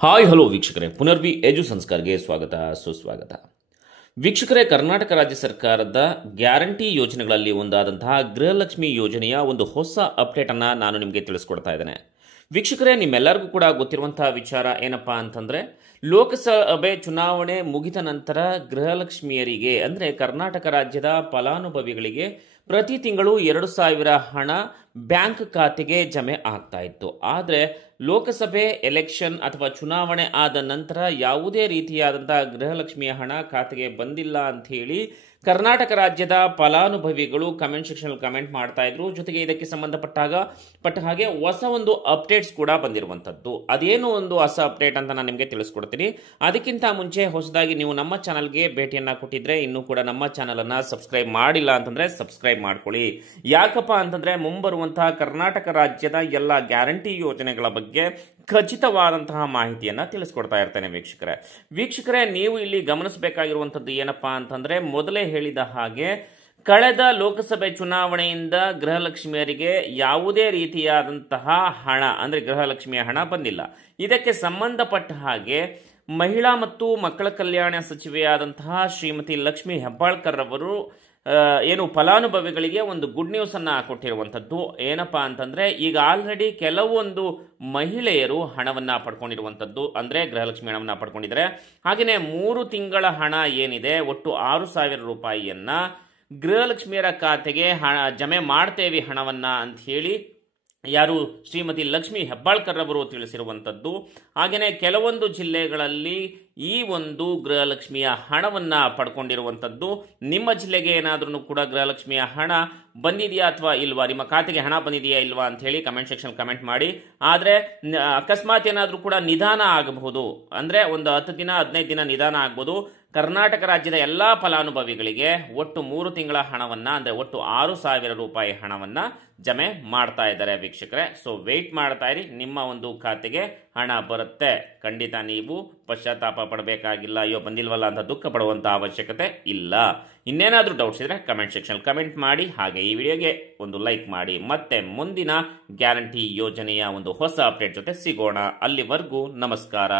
Hi hello ವೀಕ್ಷಕರೇ, ಪುನರ್ವಿ ಎಜು ಸಂಸ್ಕಾರ್ಗೆ ಸ್ವಾಗತ ಸುಸ್ವಾಗತ. ವೀಕ್ಷಕರೇ, ಕರ್ನಾಟಕ ರಾಜ್ಯ ಸರ್ಕಾರದ ಗ್ಯಾರಂಟಿ ಯೋಜನೆಗಳಲ್ಲಿ ಒಂದಾದಂತಹ ಗೃಹಲಕ್ಷ್ಮಿ ಯೋಜನೆಯ ಒಂದು ಹೊಸ ಅಪ್ಡೇಟ್ ಅನ್ನು ನಾನು ನಿಮಗೆ ತಿಳಿಸ್ಕೊಡ್ತಾ ಇದ್ದೇನೆ. ವೀಕ್ಷಕರೇ, ನಿಮ್ಮೆಲ್ಲರಿಗೂ ಕೂಡ ಗೊತ್ತಿರುವಂತಹ ವಿಚಾರ ಏನಪ್ಪಾ ಅಂತಂದ್ರೆ, ಲೋಕಸಭೆ ಚುನಾವಣೆ ಮುಗಿದ ನಂತರ ಗೃಹಲಕ್ಷ್ಮಿಯರಿಗೆ ಅಂದರೆ ಕರ್ನಾಟಕ ರಾಜ್ಯದ ಫಲಾನುಭವಿಗಳಿಗೆ ಪ್ರತಿ ತಿಂಗಳು 2,000 ಹಣ ಬ್ಯಾಂಕ್ ಖಾತೆಗೆ ಜಮೆ ಆಗ್ತಾ ಇತ್ತು. ಆದರೆ ಲೋಕಸಭೆ ಎಲೆಕ್ಷನ್ ಅಥವಾ ಚುನಾವಣೆ ಆದ ನಂತರ ಯಾವುದೇ ರೀತಿಯಾದಂತಹ ಗೃಹಲಕ್ಷ್ಮಿಯ ಹಣ ಖಾತೆಗೆ ಬಂದಿಲ್ಲ ಅಂತ ಹೇಳಿ ಕರ್ನಾಟಕ ರಾಜ್ಯದ ಫಲಾನುಭವಿಗಳು ಕಮೆಂಟ್ ಸೆಕ್ಷನ್ ಕಮೆಂಟ್ ಮಾಡ್ತಾ ಇದ್ರು. ಜೊತೆಗೆ ಇದಕ್ಕೆ ಸಂಬಂಧಪಟ್ಟ ಹಾಗೆ ಹೊಸ ಒಂದು ಅಪ್ಡೇಟ್ಸ್ ಕೂಡ ಬಂದಿರುವಂತದ್ದು. ಅದೇನು ಒಂದು ಹೊಸ ಅಪ್ಡೇಟ್ ಅಂತ ನಾನು ನಿಮಗೆ ತಿಳಿಸ್ಕೊಡ್ತೀನಿ. ಅದಕ್ಕಿಂತ ಮುಂಚೆ ಹೊಸದಾಗಿ ನೀವು ನಮ್ಮ ಚಾನಲ್ಗೆ ಭೇಟಿಯನ್ನ ಕೊಟ್ಟಿದ್ರೆ ಇನ್ನೂ ಕೂಡ ನಮ್ಮ ಚಾನಲ್ ಅನ್ನ ಸಬ್ಸ್ಕ್ರೈಬ್ ಮಾಡಿಲ್ಲ ಅಂತಂದ್ರೆ ಸಬ್ಸ್ಕ್ರೈಬ್ ಮಾಡ್ಕೊಳ್ಳಿ. ಯಾಕಪ್ಪ ಅಂತಂದ್ರೆ ಮುಂಬರುವಂತಹ ಕರ್ನಾಟಕ ರಾಜ್ಯದ ಎಲ್ಲ ಗ್ಯಾರಂಟಿ ಯೋಜನೆಗಳ ಬಗ್ಗೆ ಖಚಿತವಾದಂತಹ ಮಾಹಿತಿಯನ್ನ ತಿಳಿಸ್ಕೊಡ್ತಾ ಇರ್ತೇನೆ. ವೀಕ್ಷಕರೇ, ನೀವು ಇಲ್ಲಿ ಗಮನಿಸಬೇಕಾಗಿರುವಂತದ್ದು ಏನಪ್ಪಾ ಅಂತಂದ್ರೆ, ಮೊದಲೇ ಹೇಳಿದ ಹಾಗೆ ಕಳೆದ ಲೋಕಸಭೆ ಚುನಾವಣೆಯಿಂದ ಗೃಹಲಕ್ಷ್ಮಿಯರಿಗೆ ಯಾವುದೇ ರೀತಿಯಾದಂತಹ ಹಣ ಅಂದ್ರೆ ಗೃಹಲಕ್ಷ್ಮಿಯ ಹಣ ಬಂದಿಲ್ಲ. ಇದಕ್ಕೆ ಸಂಬಂಧಪಟ್ಟ ಹಾಗೆ ಮಹಿಳಾ ಮತ್ತು ಮಕ್ಕಳ ಕಲ್ಯಾಣ ಸಚಿವೆಯಾದಂತಹ ಶ್ರೀಮತಿ ಲಕ್ಷ್ಮಿ ಹೆಬ್ಬಾಳ್ಕರ್ ಅವರು ಏನು ಫಲಾನುಭವಿಗಳಿಗೆ ಒಂದು ಗುಡ್ ನ್ಯೂಸ್ ಅನ್ನ ಕೊಟ್ಟಿರುವಂತದ್ದು. ಏನಪ್ಪಾ ಅಂತಂದ್ರೆ, ಈಗ ಆಲ್ರೆಡಿ ಕೆಲವೊಂದು ಮಹಿಳೆಯರು ಹಣವನ್ನ ಪಡ್ಕೊಂಡಿರುವಂತದ್ದು, ಅಂದ್ರೆ ಗೃಹಲಕ್ಷ್ಮಿ ಹಣವನ್ನ ಪಡ್ಕೊಂಡಿದ್ದಾರೆ. ಹಾಗೆಯೇ 3 ತಿಂಗಳ ಹಣ ಏನಿದೆ, ಒಟ್ಟು 6,000 ರೂಪಾಯಿಯನ್ನ ಗೃಹಲಕ್ಷ್ಮಿಯರ ಖಾತೆಗೆ ಜಮೆ ಮಾಡ್ತೇವೆ ಹಣವನ್ನ ಅಂತ ಹೇಳಿ ಯಾರು ಶ್ರೀಮತಿ ಲಕ್ಷ್ಮಿ ಹೆಬ್ಬಾಳ್ಕರ್ ಅವರು ತಿಳಿಸಿರುವಂತದ್ದು. ಹಾಗೆಯೇ ಕೆಲವೊಂದು ಜಿಲ್ಲೆಗಳಲ್ಲಿ ಈ ಒಂದು ಗೃಹಲಕ್ಷ್ಮಿಯ ಹಣವನ್ನ ಪಡ್ಕೊಂಡಿರುವಂತದ್ದು. ನಿಮ್ಮ ಜಿಲ್ಲೆಗೆ ಏನಾದ್ರೂ ಕೂಡ ಗೃಹಲಕ್ಷ್ಮಿಯ ಹಣ ಬಂದಿದೆಯಾ ಅಥವಾ ಇಲ್ವಾ, ನಿಮ್ಮ ಖಾತೆಗೆ ಹಣ ಬಂದಿದೆಯಾ ಇಲ್ವಾ ಅಂತ ಹೇಳಿ ಕಮೆಂಟ್ ಸೆಕ್ಷನ್ ಕಮೆಂಟ್ ಮಾಡಿ. ಆದ್ರೆ ಅಕಸ್ಮಾತ್ ಏನಾದ್ರೂ ಕೂಡ ನಿಧಾನ ಆಗಬಹುದು, ಅಂದ್ರೆ ಒಂದು 10 ದಿನ 15 ದಿನ ನಿಧಾನ ಆಗ್ಬೋದು. ಕರ್ನಾಟಕ ರಾಜ್ಯದ ಎಲ್ಲಾ ಫಲಾನುಭವಿಗಳಿಗೆ ಒಟ್ಟು 3 ತಿಂಗಳ ಹಣವನ್ನ ಅಂದ್ರೆ ಒಟ್ಟು 6,000 ರೂಪಾಯಿ ಹಣವನ್ನ ಜಮೆ ಮಾಡ್ತಾ ಇದ್ದಾರೆ ವೀಕ್ಷಕರೇ. ಸೊ ವೆಯ್ಟ್ ಮಾಡ್ತಾ ಇರಿ, ನಿಮ್ಮ ಒಂದು ಖಾತೆಗೆ ಹಣ ಬರುತ್ತೆ. ಖಂಡಿತ ನೀವು ಪಶ್ಚಾತ್ತಾಪ ಪಡಬೇಕಾಗಿಲ್ಲ, ಅಯ್ಯೋ ಬಂದಿಲ್ವಲ್ಲ ಅಂತ ದುಃಖ ಪಡುವಂತ ಅವಶ್ಯಕತೆ ಇಲ್ಲ. ಇನ್ನೇನಾದ್ರೂ ಡೌಟ್ಸ್ ಇದ್ರೆ ಕಮೆಂಟ್ ಸೆಕ್ಷನ್ ಕಮೆಂಟ್ ಮಾಡಿ. ಹಾಗೆ ಈ ವಿಡಿಯೋಗೆ ಒಂದು ಲೈಕ್ ಮಾಡಿ. ಮತ್ತೆ ಮುಂದಿನ ಗ್ಯಾರಂಟಿ ಯೋಜನೆಯ ಒಂದು ಹೊಸ ಅಪ್ಡೇಟ್ ಜೊತೆ ಸಿಗೋಣ. ಅಲ್ಲಿವರೆಗೂ ನಮಸ್ಕಾರ.